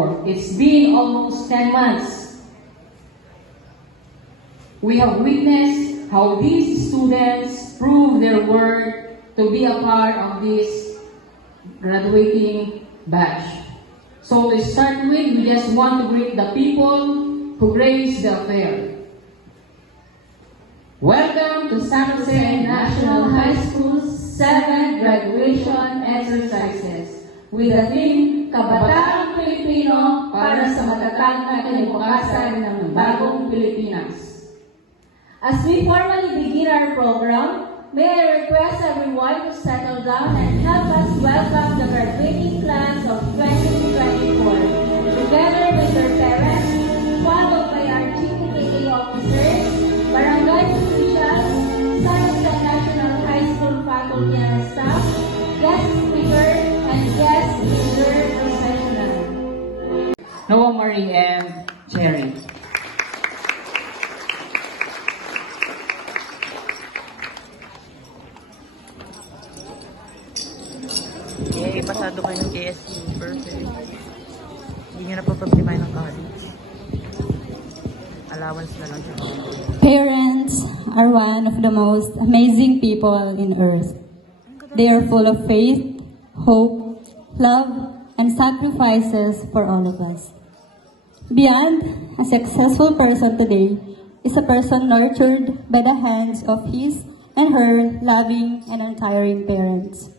2024. It's been almost 10 months. We have witnessed how these students prove their worth to be a part of this graduating batch. So to start with, we just want to greet the people who graced the affair. Welcome to San Jose National High School's 7th graduation exercises with the theme, Kabataang Pilipino para sa matatag na kinabukasan ng bagong Pilipinas. As we formally begin our program, may I request everyone to settle down and help us welcome the graduating class of 2024, together with their parents, followed by our GPTA officers, barangay officials, San Jose National High School faculty and staff, guest speaker, and guest leader professional. Noah Marie and Cherry. Yay, pasado kayo ng KSU. Perfect. Hindi nyo na papaglimahin ng college. Allowance na lang siya. Parents are one of the most amazing people in earth. They are full of faith, hope, love, and sacrifices for all of us. Beyond, a successful person today is a person nurtured by the hands of his and her loving and untiring parents.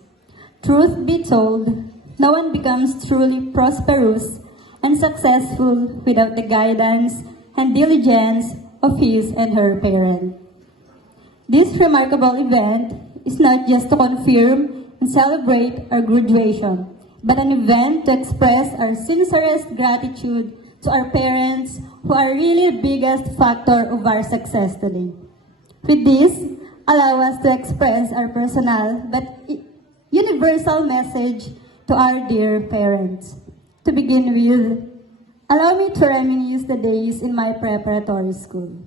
Truth be told, no one becomes truly prosperous and successful without the guidance and diligence of his and her parent. This remarkable event is not just to confirm and celebrate our graduation, but an event to express our sincerest gratitude to our parents who are really the biggest factor of our success today. With this, allow us to express our personal but universal message to our dear parents. To begin with, allow me to reminisce the days in my preparatory school.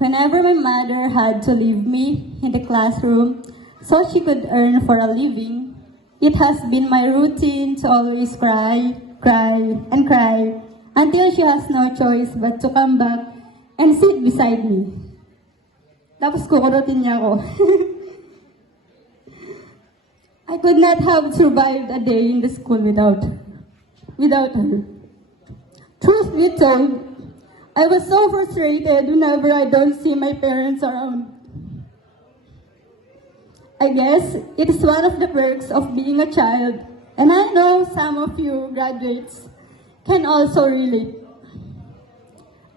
Whenever my mother had to leave me in the classroom so she could earn for a living, it has been my routine to always cry, and cry until she has no choice but to come back and sit beside me. Tapos kukurutin niya ako. I could not have survived a day in the school without her. Truth be told, I was so frustrated whenever I don't see my parents around. I guess it is one of the perks of being a child, and I know some of you graduates can also relate.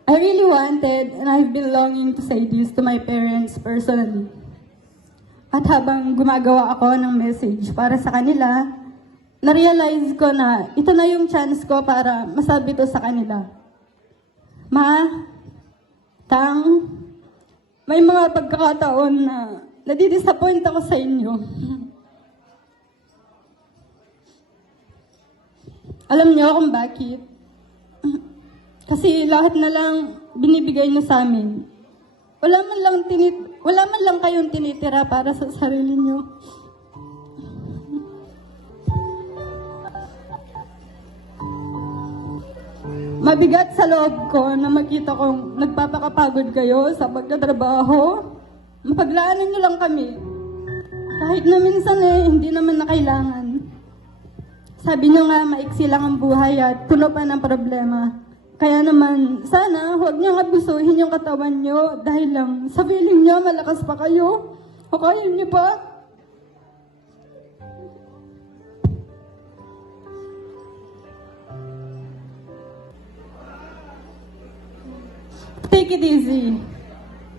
I really wanted and I've been longing to say this to my parents personally. At habang gumagawa ako ng message para sa kanila, na-realize ko na ito na yung chance ko para masabi to sa kanila. Ma, Tang, may mga pagkakataon na nadidisappoint ako sa inyo. Alam niyo kung bakit? Kasi lahat na lang binibigay niyo sa amin. Wala man lang kayong tinitira para sa sarili niyo. Mabigat sa loob ko na makita kong nagpapakapagod kayo sa pagtatrabaho. Mapaglaanan niyo lang kami. Kahit na minsan hindi naman na kailangan. Sabi niyo nga, maiksi lang ang buhay at puno pa ng problema. Kaya naman, sana huwag niyong abusuhin yung katawan niyo dahil lang sa feeling niyo malakas pa kayo. O kaya niyo pa? Take it easy.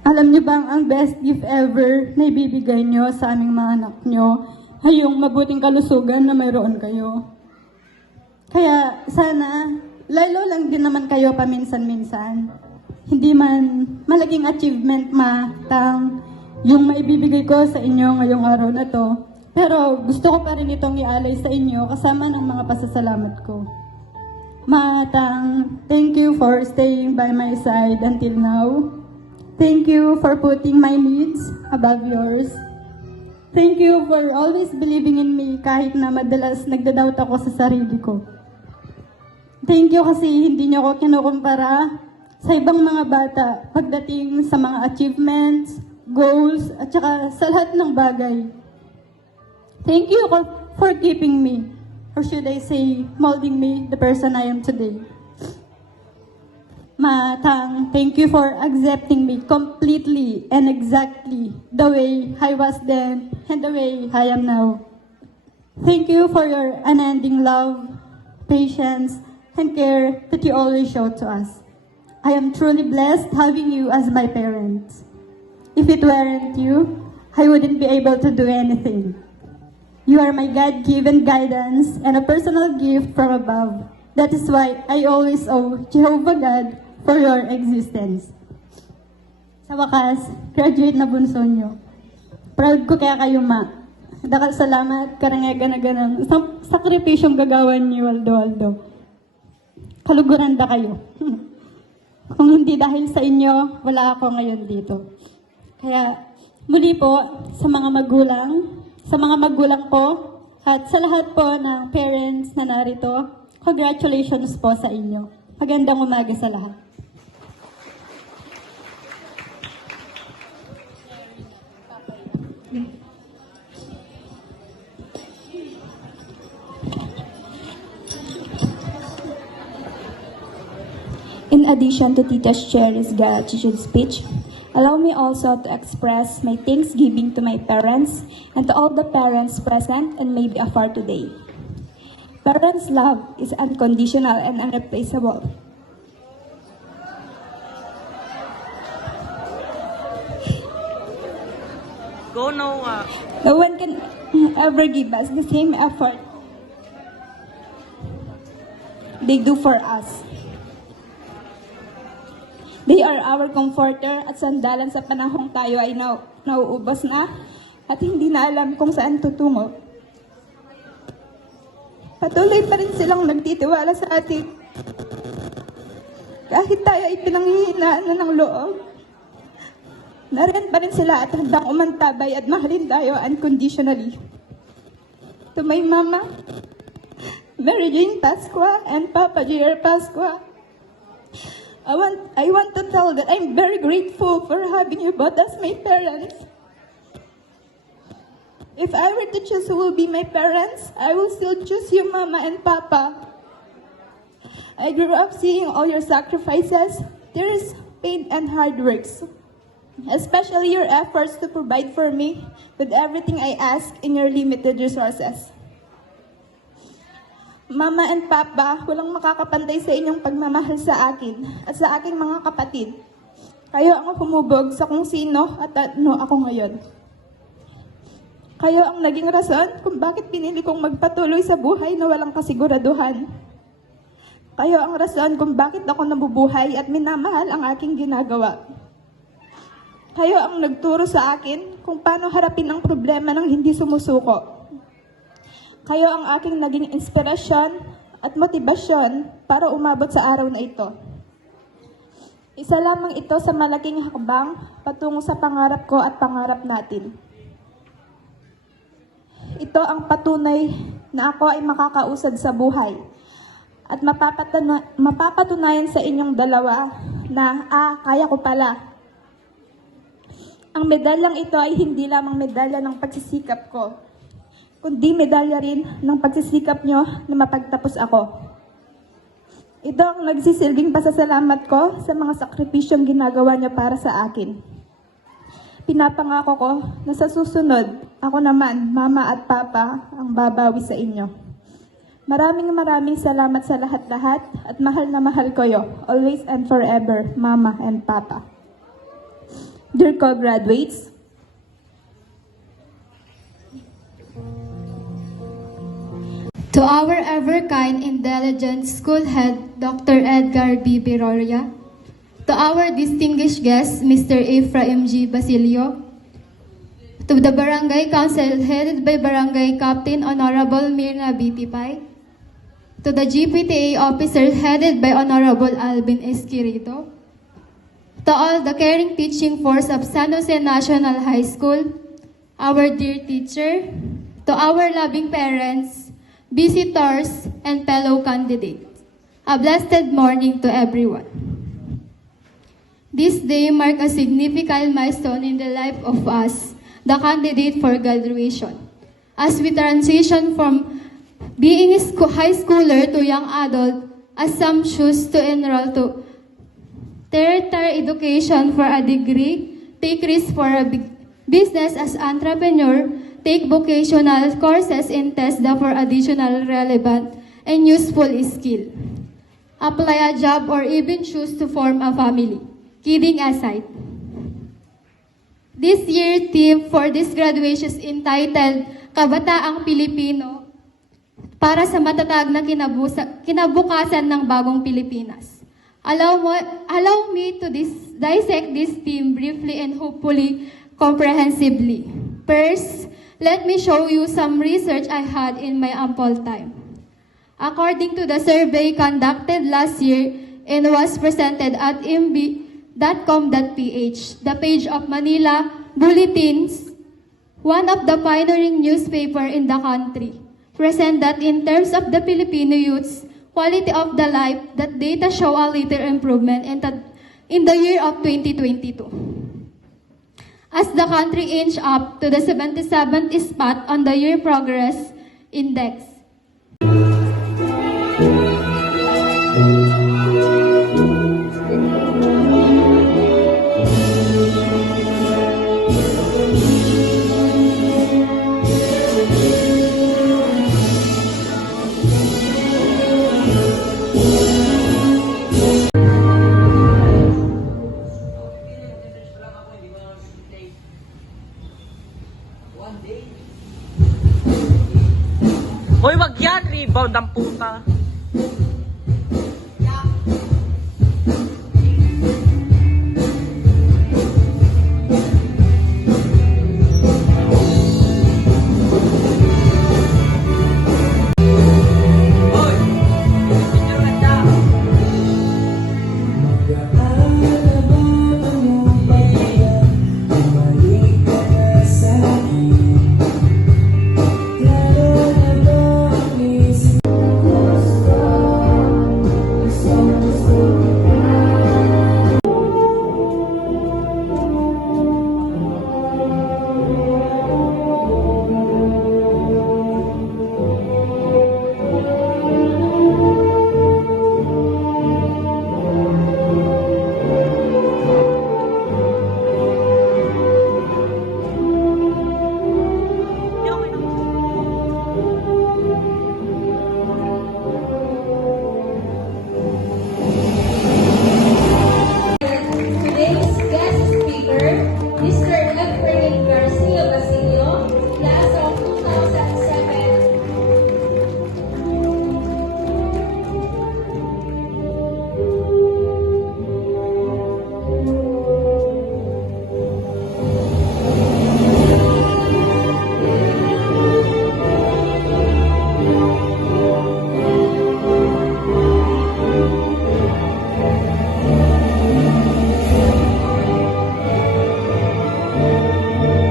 Alam niyo bang ang best gift ever na ibibigay niyo sa aming mga anak niyo ay yung mabuting kalusugan na mayroon kayo. Kaya sana, lalo lang din naman kayo paminsan-minsan. Hindi man malaking achievement Tang, yung maibibigay ko sa inyo ngayong araw na to. Pero gusto ko pa rin itong ialay sa inyo kasama ng mga pasasalamat ko. Tang, thank you for staying by my side until now. Thank you for putting my needs above yours. Thank you for always believing in me kahit na madalas nagdadoubt ako sa sarili ko. Thank you kasi hindi niyo ako kinukumpara sa ibang mga bata pagdating sa mga achievements, goals, at saka sa lahat ng bagay. Thank you for keeping me, or should I say, molding me the person I am today. Matang, thank you for accepting me completely and exactly the way I was then and the way I am now. Thank you for your unending love, patience, and care that you always show to us. I am truly blessed having you as my parents. If it weren't you, I wouldn't be able to do anything. You are my God-given guidance and a personal gift from above. That is why I always owe Jehovah God for your existence. Sa wakas, graduate na bunso nyo. Proud ko kaya kayo, ma. Dakal salamat, karangaga na ganang sakripisyong gagawan ni Waldo. Kaluguran da kayo. Kung hindi dahil sa inyo, wala ako ngayon dito. Kaya muli po sa mga magulang po, at sa lahat po ng parents na narito, congratulations po sa inyo. Magandang umaga sa lahat. In addition to Tita Cherry's gratitude speech, allow me also to express my thanksgiving to my parents and to all the parents present and maybe afar today. Parents' love is unconditional and irreplaceable. Go, Noah. No one can ever give us the same effort they do for us. They are our comforter at sandalan sa panahong tayo ay nauubos na at hindi na alam kung saan tutungo. Patuloy pa rin silang nagtitiwala sa atin. Kahit tayo ay pinanghihinaan na ng loob, nariyan pa rin sila at handang umantabay at mahalin tayo unconditionally. To my mama, Mary Jane Pasqua and Papa J.R. Pasqua, I want to tell that I'm very grateful for having you both as my parents. If I were to choose who will be my parents, I will still choose you, Mama and Papa. I grew up seeing all your sacrifices, tears, pain, and hard works, especially your efforts to provide for me with everything I ask in your limited resources. Mama and Papa, walang makakapantay sa inyong pagmamahal sa akin at sa aking mga kapatid. Kayo ang humubog sa kung sino at ano ako ngayon. Kayo ang naging rason kung bakit pinili kong magpatuloy sa buhay na walang kasiguraduhan. Kayo ang rason kung bakit ako nabubuhay at minamahal ang aking ginagawa. Kayo ang nagturo sa akin kung paano harapin ang problema ng hindi sumusuko. Kayo ang aking naging inspirasyon at motibasyon para umabot sa araw na ito. Isa lamang ito sa malaking hakbang patungo sa pangarap ko at pangarap natin. Ito ang patunay na ako ay makakausad sa buhay at mapapatunayan sa inyong dalawa na, kaya ko pala. Ang medalyang ito ay hindi lamang medalya ng pagsisikap ko, kundi medalya rin ng pagsisikap nyo na mapagtapos ako. Ito ang nagsisilbing pasasalamat ko sa mga sakripisyong ginagawa nyo para sa akin. Pinapangako ko na sa susunod, ako naman, Mama at Papa, ang babawi sa inyo. Maraming salamat sa lahat-lahat at mahal na mahal ko kayo, always and forever, Mama and Papa. Dear co-graduates, to our ever-kind, intelligent school head, Dr. Edgar B. Biroria, to our distinguished guest, Mr. Ephraim G. Basilio, to the Barangay Council headed by Barangay Captain Honorable Mirna B. Tipay, to the GPTA officer headed by Honorable Alvin Esquirito, to all the caring teaching force of San Jose National High School, our dear teacher, to our loving parents, visitors, and fellow candidates. A blessed morning to everyone. This day marks a significant milestone in the life of us, the candidate for graduation. As we transition from being a high schooler to young adult, as some choose to enroll to tertiary education for a degree, take risks for a business as entrepreneur, take vocational courses in TESDA for additional relevant and useful skill. Apply a job or even choose to form a family. Kidding aside. This year theme for this graduation is entitled Kabataang Pilipino para sa matatag na kinabukasan ng bagong Pilipinas. Allow me to dissect this theme briefly and hopefully comprehensively. First, let me show you some research I had in my ample time. According to the survey conducted last year and was presented at mb.com.ph, the page of Manila Bulletins, one of the pioneering newspaper in the country, present that in terms of the Filipino youth's quality of the life, that data show a little improvement in the year of 2022. As the country inched up to the 77th spot on the Year Progress Index. Hoy, wag yan! Rebound ang puta. Today's guest speaker, Mr. Efrain Garcia Basilio, class of 2007.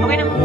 Okay naman.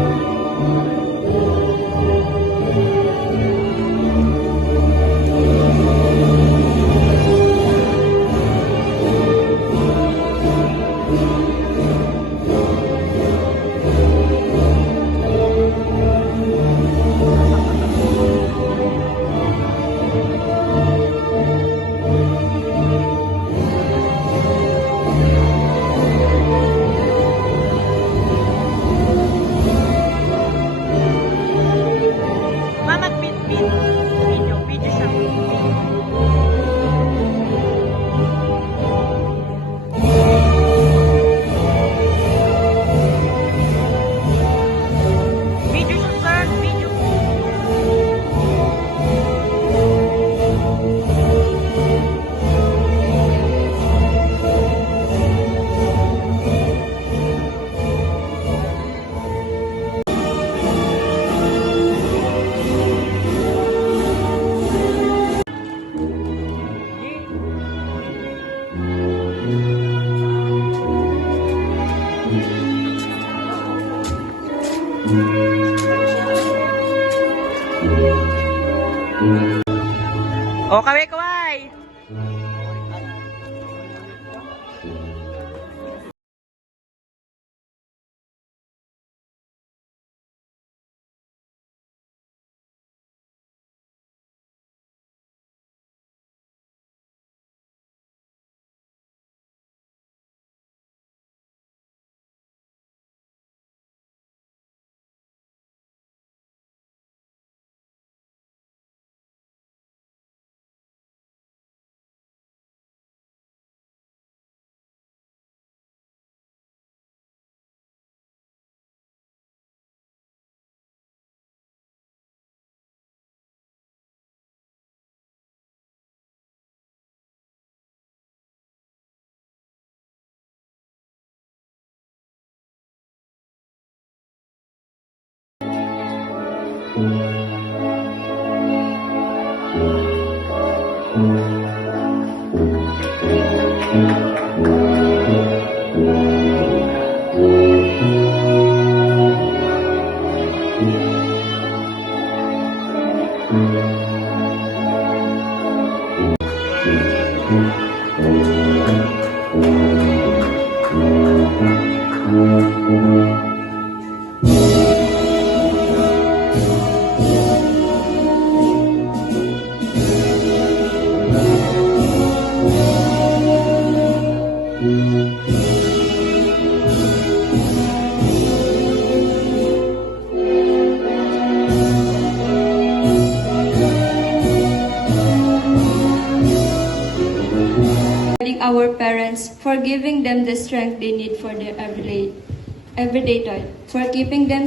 Mama, video siya. Video siya, sir. Video. Oh, kaway! Our parents for giving them the strength they need for their everyday life, for keeping them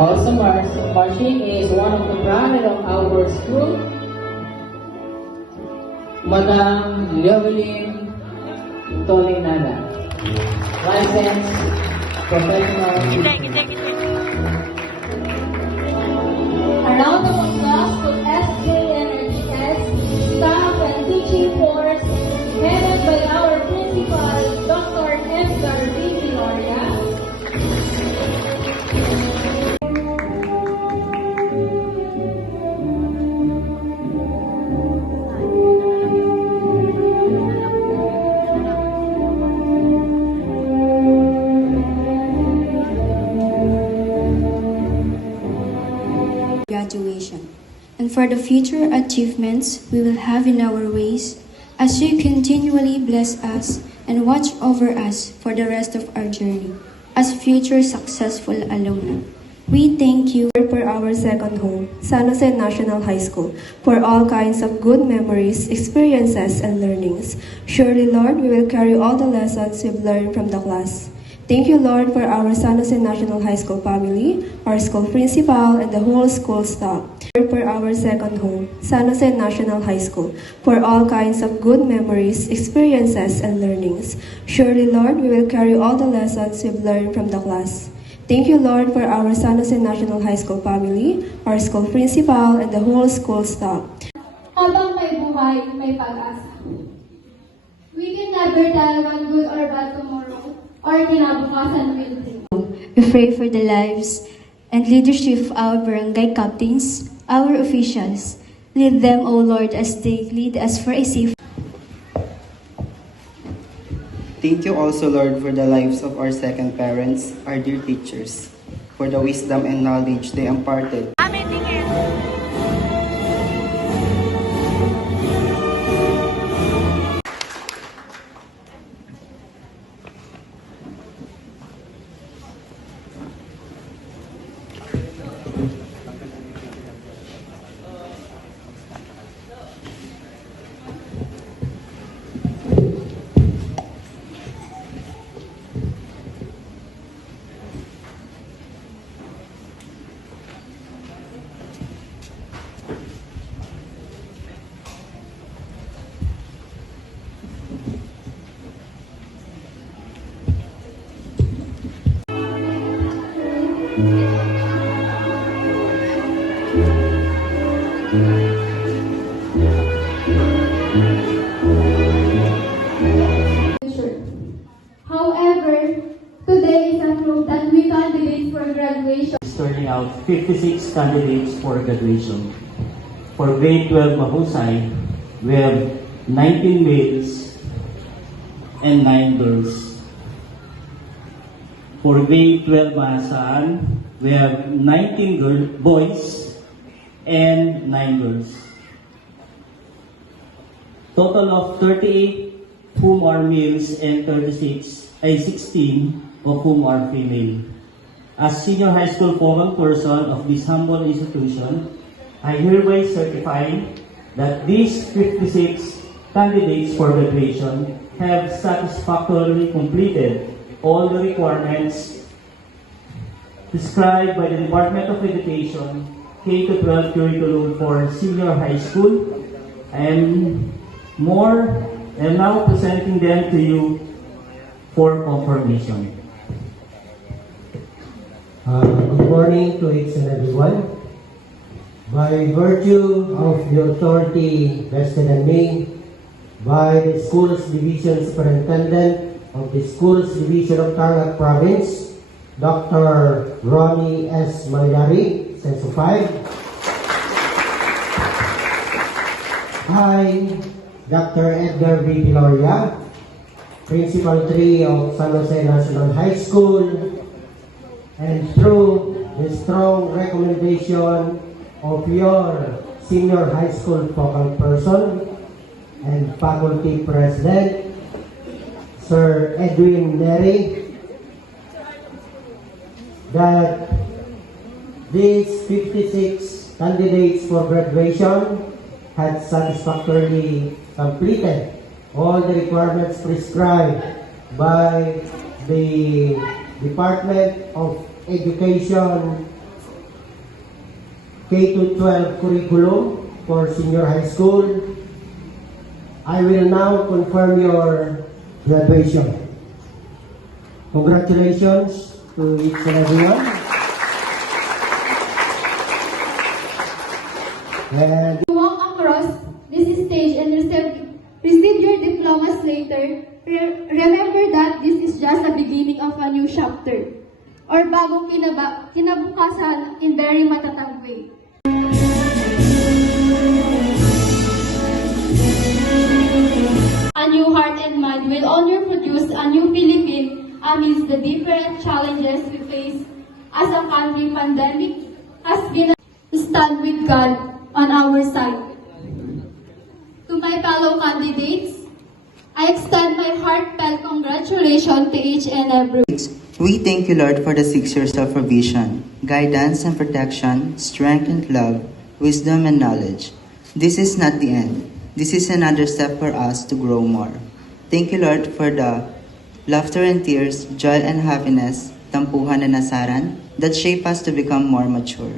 Also, marching is one of the pride of our school. Madam Llewellyn Tolinada, licensed professional. A round of applause to SJNRTS staff and teaching force headed by our principal, Dr. Edgar B. Gloria. graduation, and for the future achievements we will have in our ways, as you continually bless us and watch over us for the rest of our journey as future successful alumni. We thank you for our second home, San Jose National High School, for all kinds of good memories, experiences, and learnings. Surely, Lord, we will carry all the lessons we've learned from the class. Thank you, Lord, for our San Jose National High School family, our school principal, and the whole school staff. For our second home, San Jose National High School, for all kinds of good memories, experiences, and learnings. Surely, Lord, we will carry all the lessons we've learned from the class. Thank you, Lord, for our San Jose National High School family, our school principal, and the whole school staff. Habang may buhay, may pag-asa. We can never tell when good or bad tomorrow, or kinabukasan will bring. We pray for the lives and leadership of our barangay captains, our officials. Lead them, O Lord, as they lead us for a safe. Thank you also, Lord, for the lives of our second parents, our dear teachers, for the wisdom and knowledge they imparted. However, today is a proof that we candidate for graduation. Is turning out 56 candidates for graduation. For grade 12 Mahusay, we have 19 males and 9 girls. For grade 12 Mahasaan, we have 19 boys and 9 girls. Total of 38 whom are males and 16 of whom are female. As senior high school focal person of this humble institution, I hereby certify that these 56 candidates for graduation have satisfactorily completed all the requirements prescribed by the Department of Education K-12 curriculum for senior high school. I am now presenting them to you for confirmation. Good morning to each and everyone. By virtue of the authority vested in me by the Schools Division Superintendent of the Schools Division of Tarlac Province, Dr. Ronnie S. Malyari, Censo 5. I, Dr. Edgar V. Viloria, Principal 3 of San Jose National High School, and through the strong recommendation of your senior high school focal person and faculty president, Sir Edwin Neri, that these 56 candidates for graduation had satisfactorily completed all the requirements prescribed by the Department of Education K-12 curriculum for senior high school. I will now confirm your graduation. Congratulations to each and everyone. And Walk across this stage and receive your diplomas later. Remember that this is just the beginning of a new chapter or bagong kinabukasan in very matatag way. A new heart and mind will only produce a new Philippine amidst the different challenges we face as a country. Pandemic has been to stand with God on our side. To my fellow candidates, I extend my heartfelt congratulations to each and every. We thank you, Lord, for the 6 years of provision, guidance and protection, strength and love, wisdom and knowledge. This is not the end. This is another step for us to grow more. Thank you, Lord, for the laughter and tears, joy and happiness, tampuhan and nasaran that shape us to become more mature.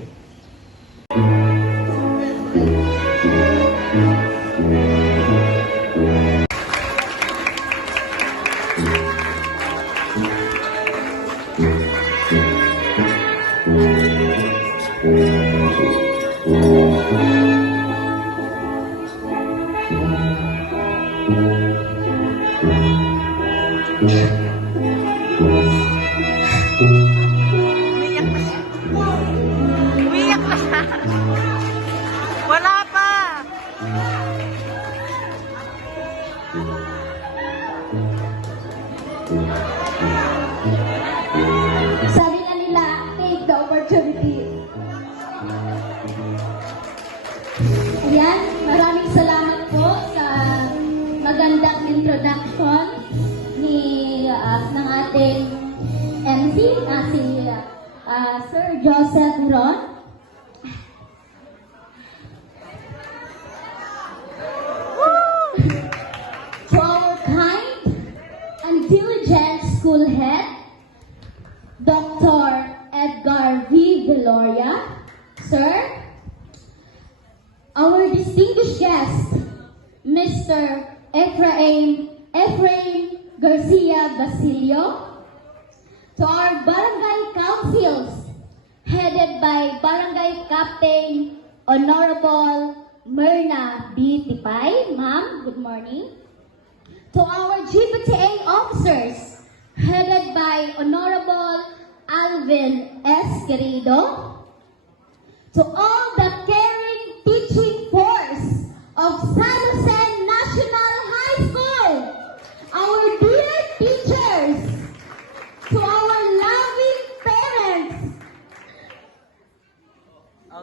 Umiyak na siya. Umiyak na siya. Wala pa. Sabi na nila, take the opportunity. Ayan, maraming salamat po sa magandang introduction ng ating MC, si Sir Joseph Ron. To our kind and diligent school head, Dr. Edgar V. Viloria, Sir, our distinguished guest, Mr. Ephraim Garcia Basilio, to our barangay councils by Barangay Captain Honorable Myrna B. Tipay. Ma'am, good morning. To our GBTA officers, headed by Honorable Alvin S. Querido. To all the caring teaching force of San Jose National High School, our dear teachers, to our loving parents,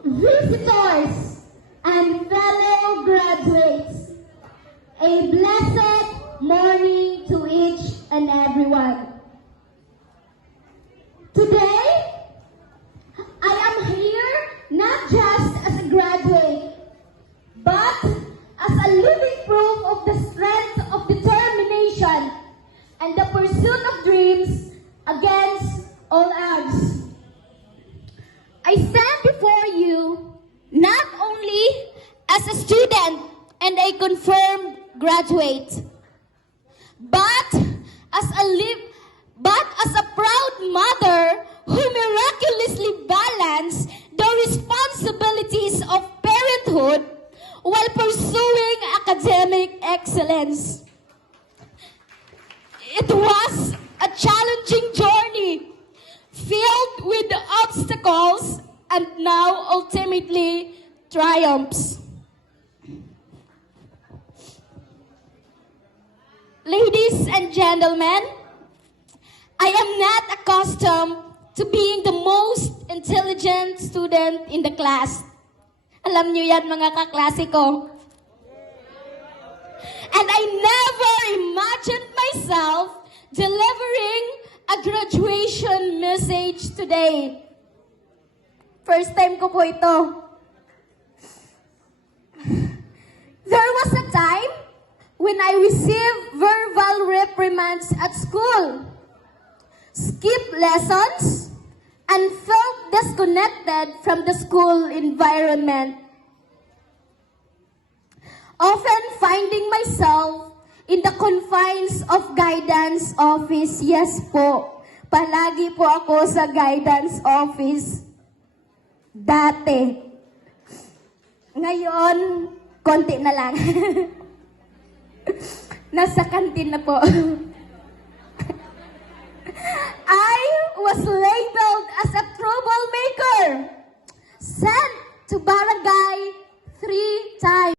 visitors, and fellow graduates, a blessed morning to each and everyone. Today, I am here not just as a graduate, but as a living proof of the strength of determination and the pursuit of dreams against all odds. I stand before you not only as a student and a confirmed graduate, but as a proud mother who miraculously balanced the responsibilities of parenthood while pursuing academic excellence. It was a challenging journey filled with obstacles and now ultimately triumphs. Ladies and gentlemen, I am not accustomed to being the most intelligent student in the class. Alam niyo yan, mga kaklase ko. And I never imagined myself delivering a graduation message today. First time ko po ito. There was a time when I received verbal reprimands at school, skipped lessons, and felt disconnected from the school environment. Often finding myself in the confines of guidance office. Yes po, palagi po ako sa guidance office. Dati. Ngayon, konti na lang. Nasa kantin na po. I was labeled as a troublemaker, sent to barangay 3 times.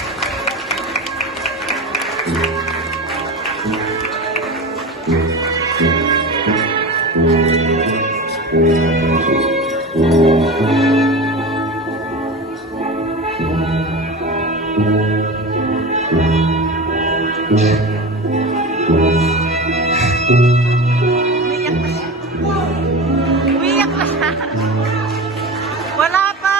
Umiyak na siya. Wala pa.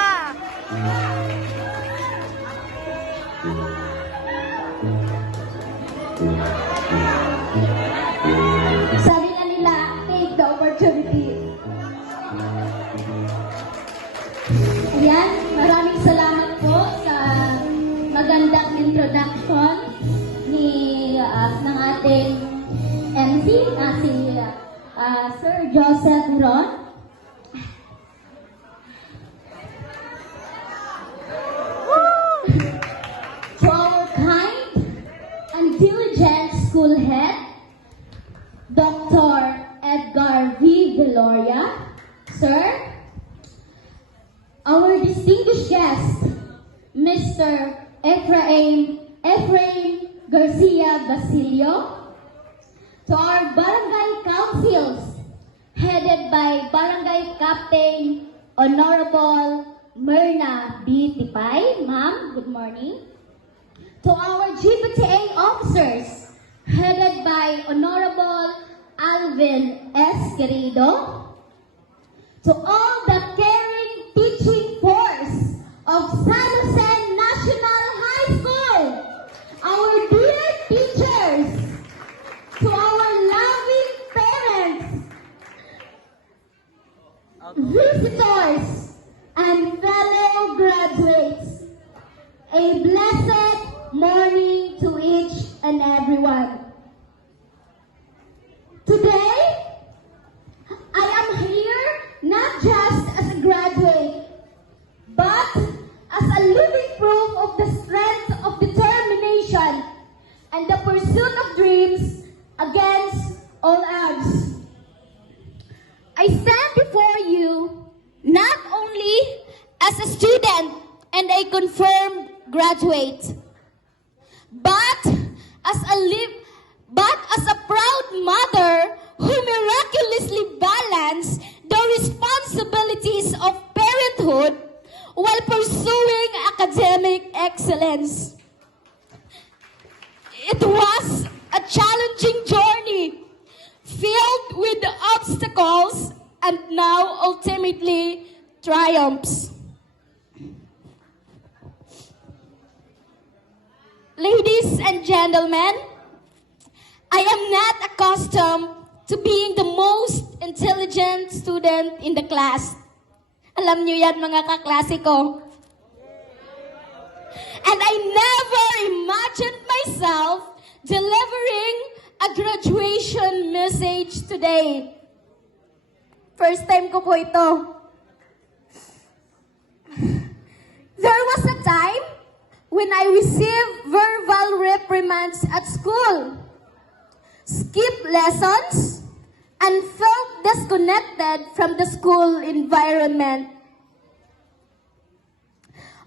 Sabi na nila, take the opportunity. Ayan, maraming salamat po sa magandang introduction ng ating MC, si Sir Joseph Ron. To our kind and diligent school head, Dr. Edgar V. Viloria, Sir, our distinguished guest, Mr. Ephraim Garcia Basilio, to our barangay councils, headed by Barangay Captain Honorable Myrna B. Tipay. Ma'am, good morning. To our GBTA officers, headed by Honorable Alvin S. Querido. To all the caring teaching force of San Jose National High School, our dear teachers, to our loving parents, visitors, and fellow graduates, a blessed morning to each and everyone. Today, I am here not just as a graduate, confirmed graduate. But as a proud mother who miraculously balanced the responsibilities of parenthood while pursuing academic excellence. It was a challenging journey filled with obstacles and now ultimately triumphs. Ladies and gentlemen, I am not accustomed to being the most intelligent student in the class. Alam niyo yan, mga kaklase ko. And I never imagined myself delivering a graduation message today. First time ko po ito. There was a time when I received verbal reprimands at school, skipped lessons, and felt disconnected from the school environment.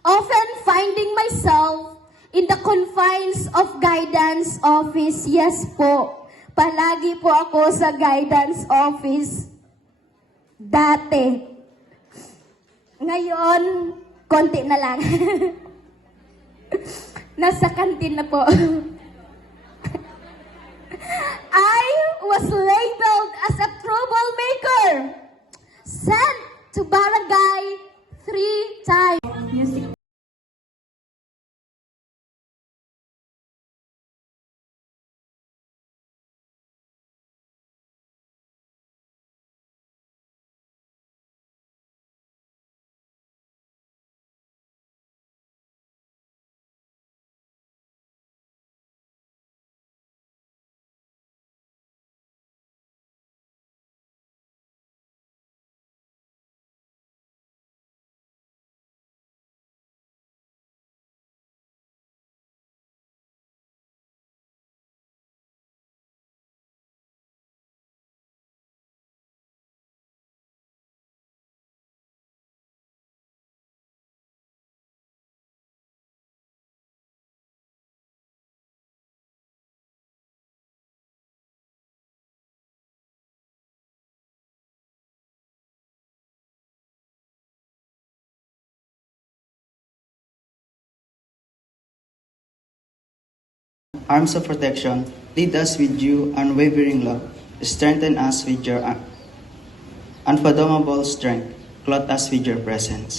Often finding myself in the confines of guidance office. Yes po, palagi po ako sa guidance office. Dati. Ngayon, konti na lang. Nasa kantin na po. I was labeled as a troublemaker, sent to barangay 3 times. Music. Arms of protection, lead us with your unwavering love. Strengthen us with your unfathomable strength. Clothe us with your presence.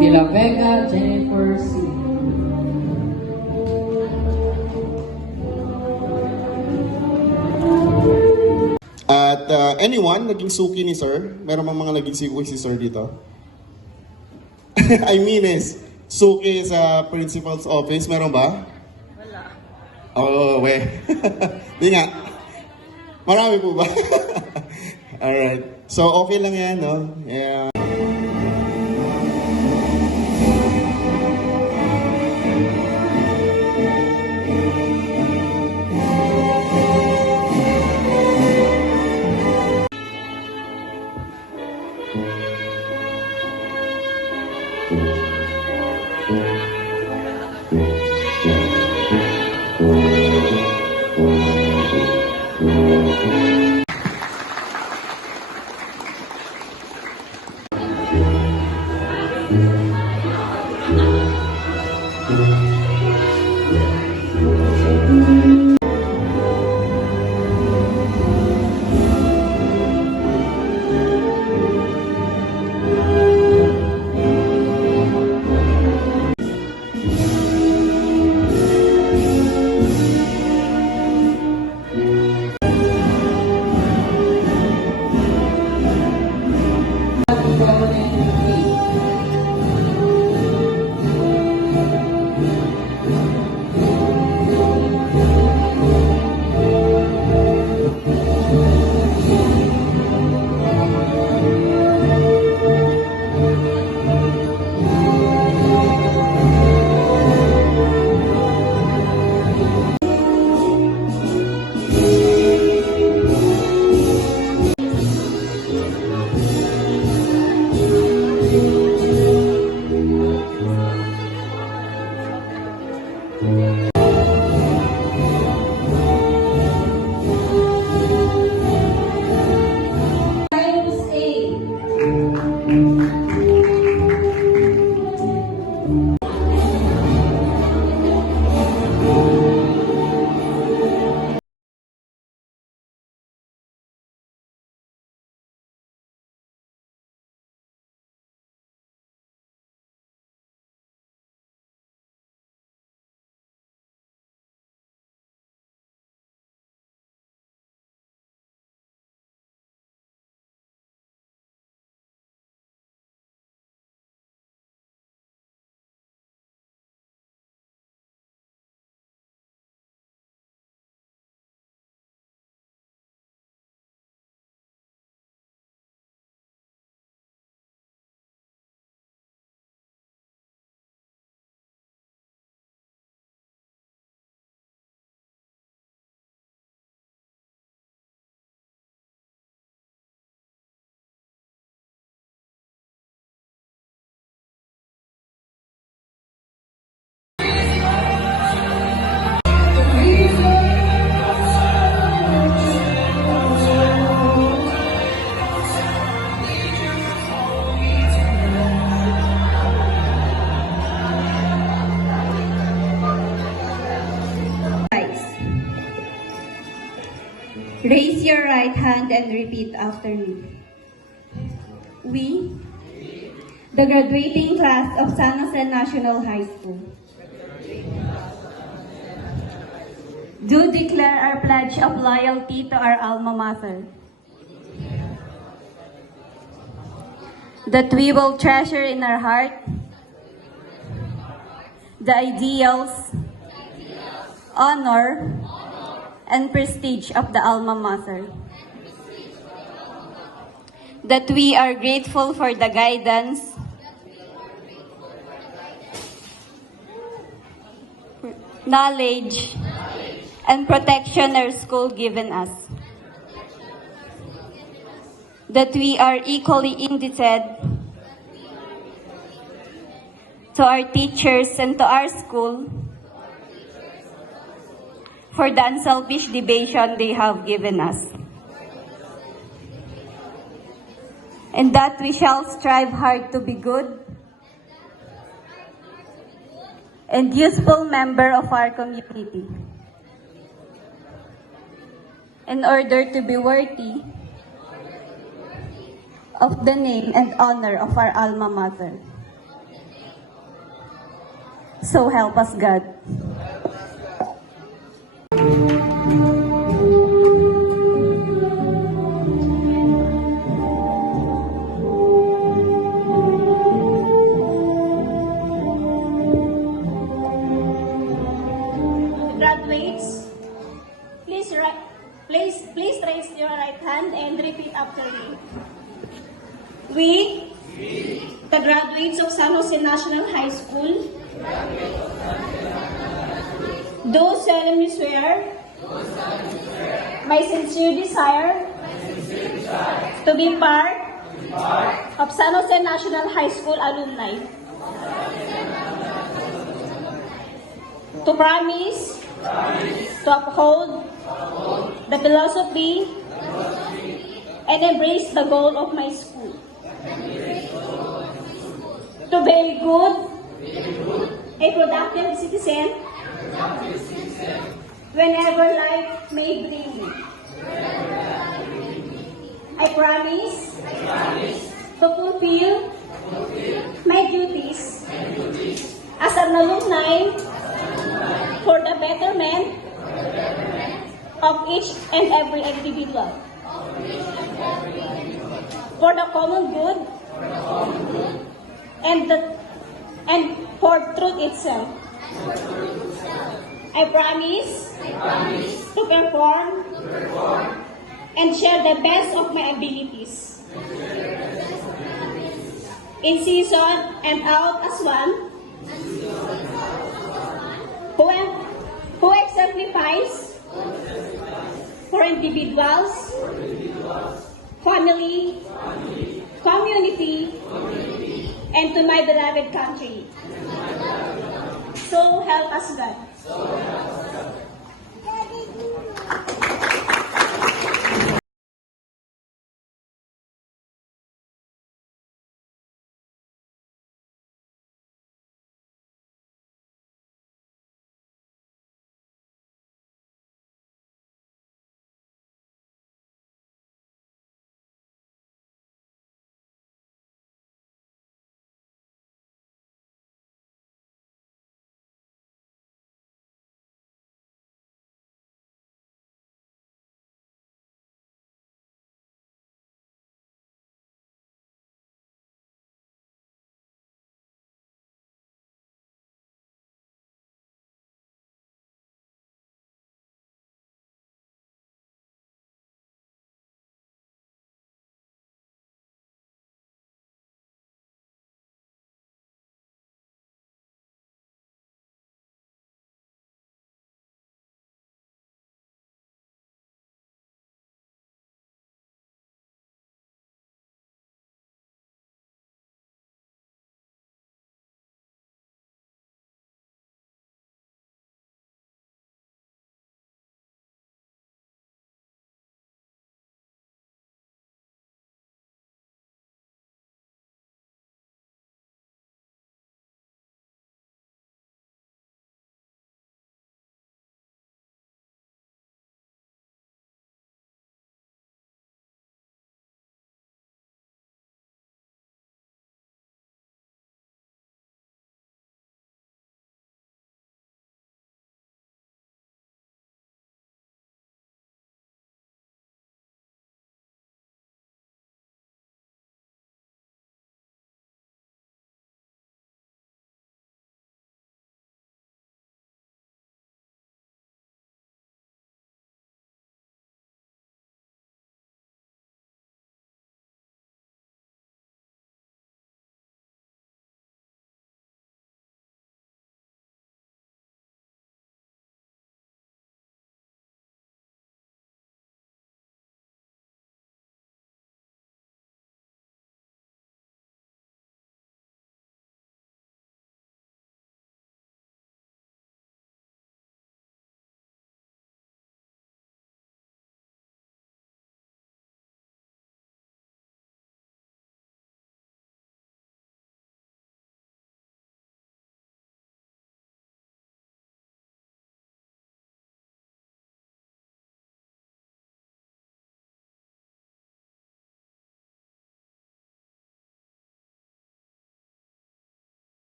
De La Vega Jennifer C. At anyone, naging suki ni Sir? Meron bang mga naging suki si Sir dito? I mean suki sa principal's office, meron ba? Wala. Oo, we. Di nga. Marami po ba? Alright. So, okay lang yan, no? Yeah. Raise your right hand and repeat after me. We, the graduating class of San Jose National High School, do declare our pledge of loyalty to our alma mater, that we will treasure in our heart the ideals, honor, and prestige of the alma mater, that we are grateful for the guidance, knowledge, and protection our school given us, that we are equally indebted to our teachers and to our school for the unselfish devotion they have given us, and that we shall strive hard to be good and useful member of our community in order to be worthy of the name and honor of our alma mater. So help us God. Graduates, please raise your right hand and repeat after me. We, the graduates of San Jose National High School, do solemnly swear my sincere desire to be part of San Jose National High School alumni, to promise to uphold the philosophy and embrace the goal of my school, to be a good, a productive citizen whenever life may bring me. I promise to fulfill my duties as an alumni for the betterment of each and every individual, for the common good, and for truth itself. I promise to perform and share the best of my abilities, in season and out as one, who exemplifies for individuals, family, community, and to my beloved country. So help us God.